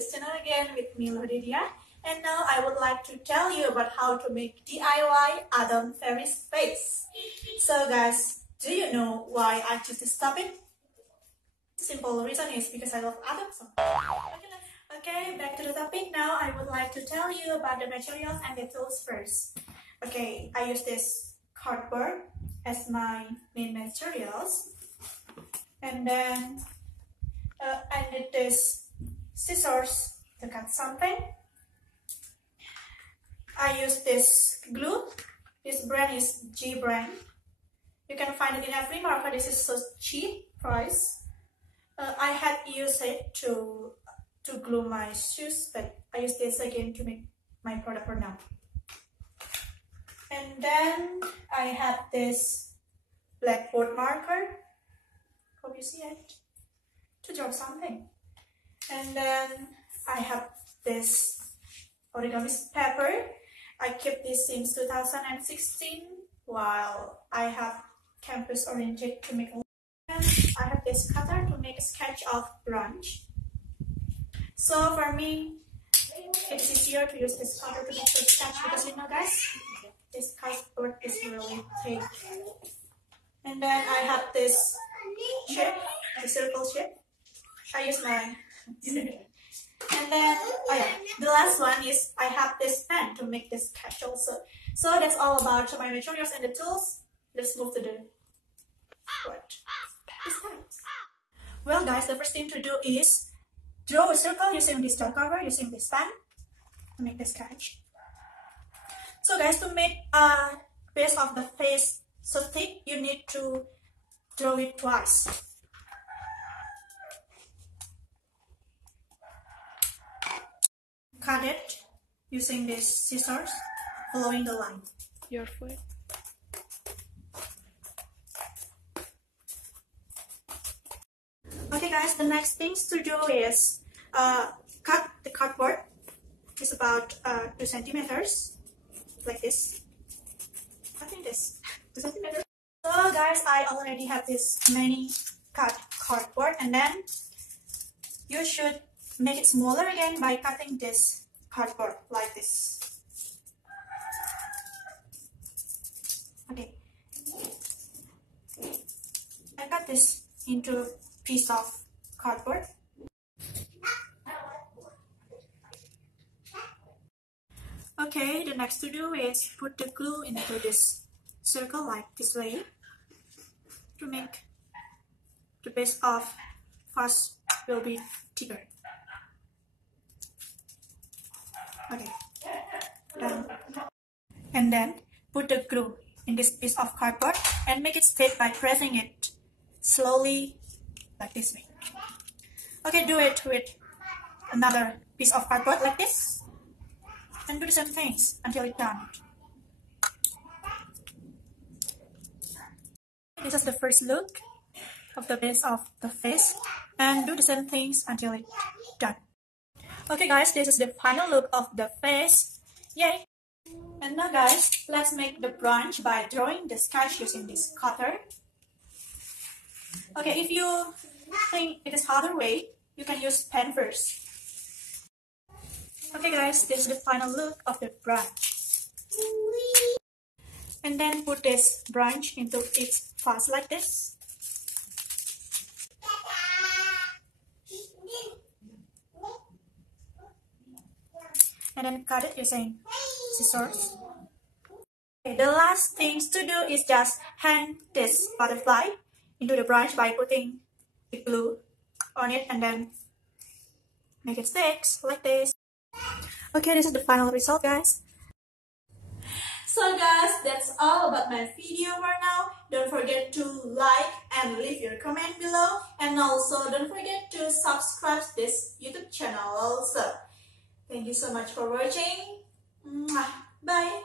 this channel again with me, Dhias, and now I would like to tell you about how to make DIY Adam Fairies Vase. So guys, do you know why I choose this topic? The simple reason is because I love Adam so much. Okay, back to the topic. Now I would like to tell you about the materials and the tools first. Okay, I use this cardboard as my main materials, and then I need this scissors to cut something. I use this glue. This brand is G brand. You can find it in every market. This is so cheap price. I had used it to glue my shoes, but I use this again to make my product for now. And then I have this blackboard marker. Hope you see it, to draw something. And then I have this origami paper. I keep this since 2016 while I have campus oriented to make. And I have this cutter to make a sketch of branch. So for me, it's easier to use this cutter to make the sketch because you know guys, this cardboard is really thick. And then I have this shape, a circle shape. I use mine. And then the last one is I have this pen to make this sketch also. So that's all about my materials and the tools. Let's move to the what? Well guys, the first thing to do is draw a circle using this dot cover, using this pen to make the sketch. So guys, to make a base of the face so thick, you need to draw it twice. Cut it using these scissors, following the line. Your foot. Okay guys, the next things to do is cut the cardboard. It's about 2 centimeters, like this. Cutting this 2 centimeters. So guys, I already have this many cut cardboard, and then you should make it smaller again by cutting this cardboard like this. Okay, I cut this into a piece of cardboard. Okay, the next to do is put the glue into this circle like this way to make the base of vase will be thicker. Okay, done. And then put the glue in this piece of cardboard and make it fit by pressing it slowly like this way. Okay, do it with another piece of cardboard like this and do the same things until it's done. This is the first look of the base of the face, and do the same things until it's done. Okay guys, this is the final look of the face. Yay! And now guys, let's make the branch by drawing the sketch using this cutter. Okay, if you think it is harder way, you can use pen first. Okay guys, this is the final look of the branch. And then put this branch into its vase like this. And then cut it using scissors. Okay, the last things to do is just hang this butterfly into the branch by putting the glue on it and then make it stick like this. Okay, this is the final result guys. So guys, that's all about my video for now. Don't forget to like and leave your comment below, and also don't forget to subscribe to this YouTube channel also. Thank you so much for watching. Bye.